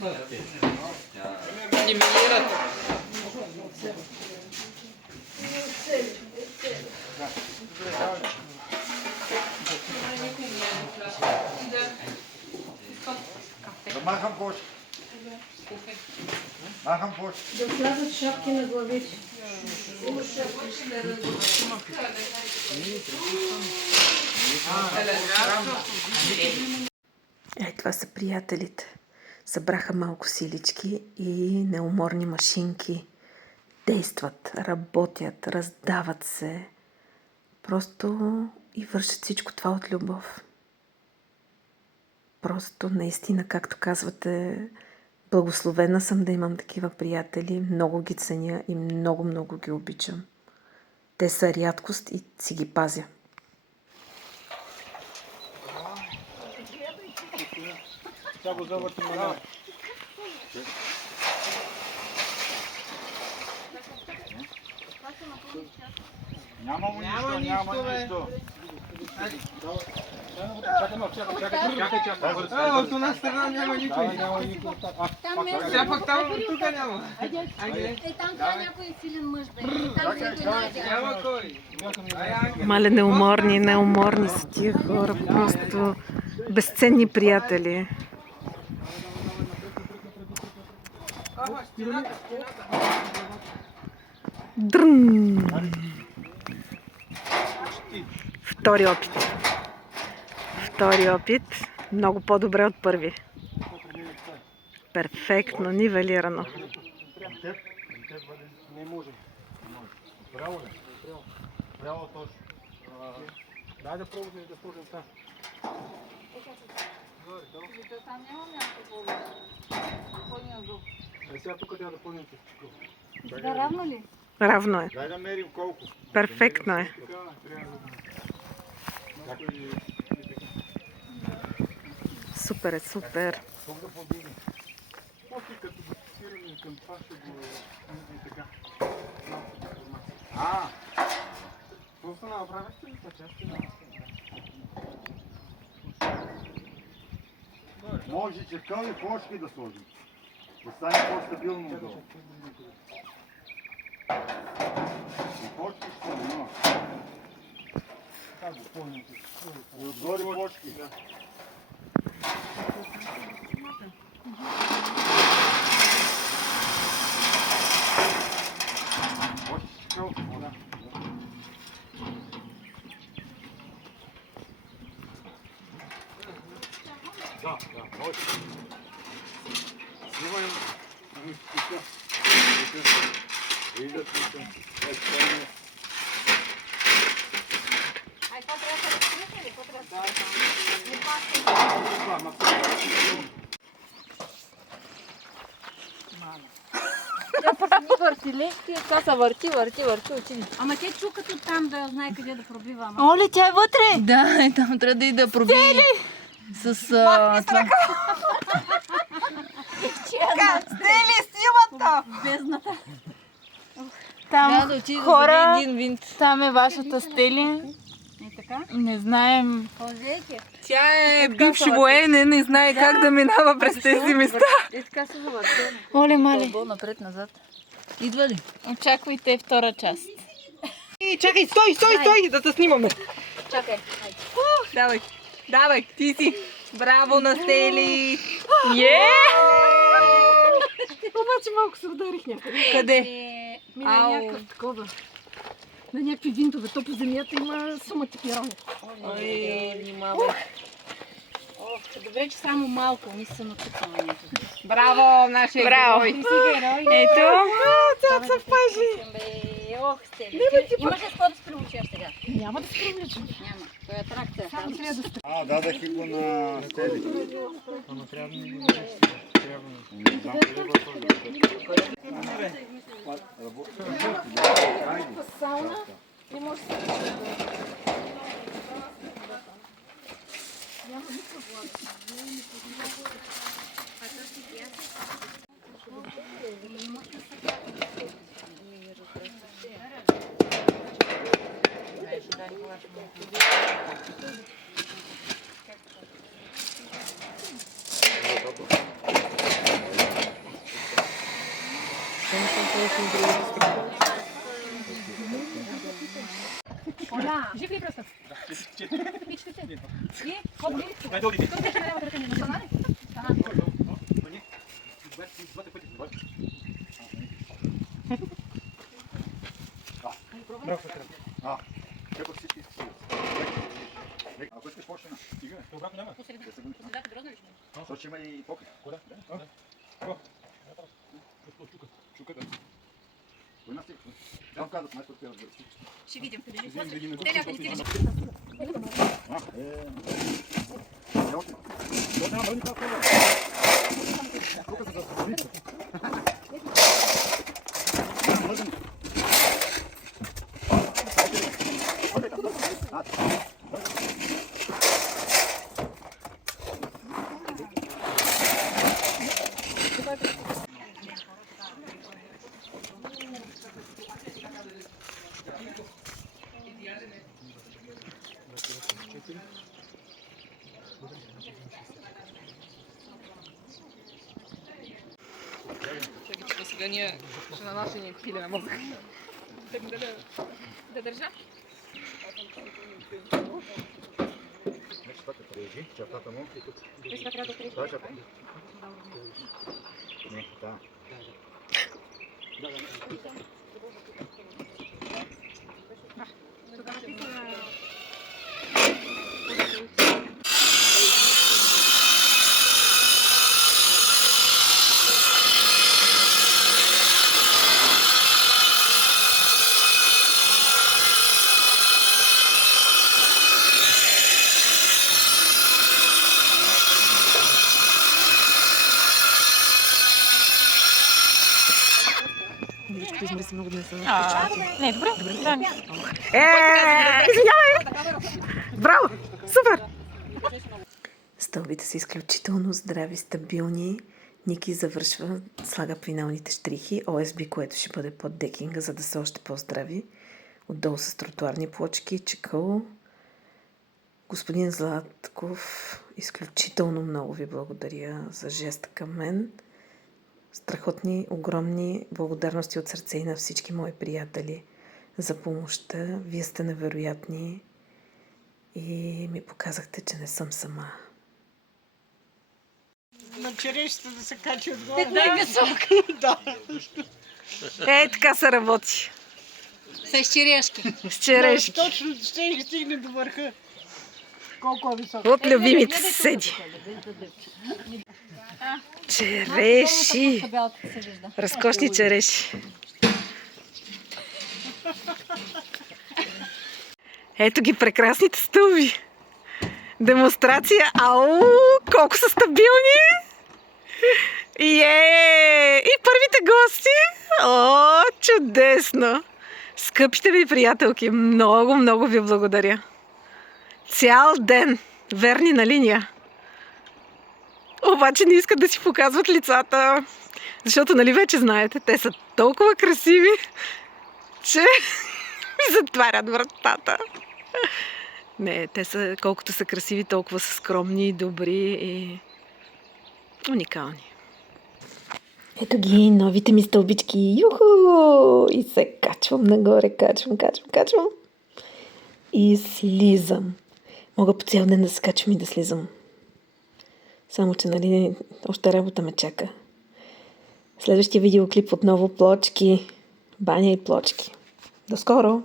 Елиминират. Да махам почки. Махам почки. Да слязат шапки на главите. Това са приятелите. Събраха малко силички и неуморни машинки. Действат, работят, раздават се. Просто и вършат всичко това от любов. Просто наистина, както казвате, благословена съм да имам такива приятели. Много ги ценя и много ги обичам. Те са рядкост и си ги пазя. Няма му нищо, няма нищо. Чакай. От една страна няма никой. Сега пък там, тук няма. Там трябва някой силен мъж да е. Там никой не е. Няма кой. Мале, неуморни са тия хора. Просто безценни приятели. Дрън! Втори опит. Много по-добре от първи. Перфектно, нивелирано. Не може. Право ли? Право точно. Дай да пробваме да сложим там. Там няма място по-надолу. Сега тук трябва да пълним. Да, равно ли? Равно е. Дай да мерим колко. Перфектно е. Супер е, супер. Тук да подигнем. После като го фиксираме към това ще го и така. Просто направихте ли по части? Може чакъл и почки да сложим. Да стане по-стабилно отдолу. И почки ще има. И отгоре почки. Почки чакъл. Да, може. Снимаем. Виждат тук. Какво трябва да разкриете ли? Какво трябва да върти ли? Това се върти, отиде. Ама те чукат от там да знае къде да пробива. Оли, тя е вътре! Да, там трябва да и да проби с това. Стели, снимат там! Бездната. Трябва да отиде да вземе един винт. Там е вашата Стели. И така? Не знаем. Ползейте. Тя е бивш военен, не знае как да минава през тези места. И така се завърти. Оле, мале, Долу, напред-назад. Идва ли? очаквайте втора част. Чакай, стой, да те снимаме. Чакай. Давай, ти си. Браво на Стели. Обаче малко се ударих някъде. Къде? Мина някакъв такова. На някакви винтове. То по земята има сума типиране. Внимавай. Добре, че само малко ми се натъкваме някъде. Браво, нашия герой. Ти си герой. Ето. Тя се впажи. Ох, Стели. Имаш ли с какво да се привлечеш сега? Няма да се привличам. Няма. Той е атракция. Само трябва да сте. Дадах и го на Стели. Ама трябва да ни го Не знам къде го сложи. Сауна и може да се. Жив ли пръстът? Пичките. И? Колко ли? Дай долу. Тук ще трябва да ръка ни на ли? Ако искаш почне, стигаме. Обратно няма. Посредата грозна ли ще? Защото ще има и покрив. Кога? Чука, да. Кой нас стига? Там казват, майстор те разбира. Ще видим. Те някой стига. Сега ние ще на наши ни пилеме мозък. Да държа? Значи така режи, чертата му и тук. Сега трябва да отрежа. Да, чертата. Не, да. Не, добре. Извинявай! Браво! Супер! Стълбите са изключително здрави, стабилни. Ники завършва, слага финалните щрихи, ОСБ, което ще бъде под декинга, за да са още по-здрави. Отдолу с тротуарни плочки, чекъл. Господин Златков, изключително много ви благодаря за жеста към мен. Страхотни, огромни благодарности от сърце и на всички мои приятели за помощта. Вие сте невероятни и ми показахте, че не съм сама. На черешата да се качи отгоре. Да. Е, така се работи. С черешки. С черешки. Точно ще стигне до върха. Колко е високо. От любимите съседи. Череши. Разкошни череши. Ето ги прекрасните стълби. Демонстрация. Ау, колко са стабилни. И първите гости. О, чудесно. Скъпите ви приятелки, много, много ви благодаря. Цял ден. Верни на линия. Обаче не искат да си показват лицата. Защото, нали вече знаете, те са толкова красиви, че ми затварят вратата. Не, те са, колкото са красиви, толкова са скромни, добри и уникални. Ето ги новите ми стълбички. Юху! И се качвам нагоре, качвам. И слизам. Мога по цял ден да се качвам и да слизам. Само че, нали, още работа ме чака. Следващия видеоклип отново плочки. Баня и плочки. До скоро!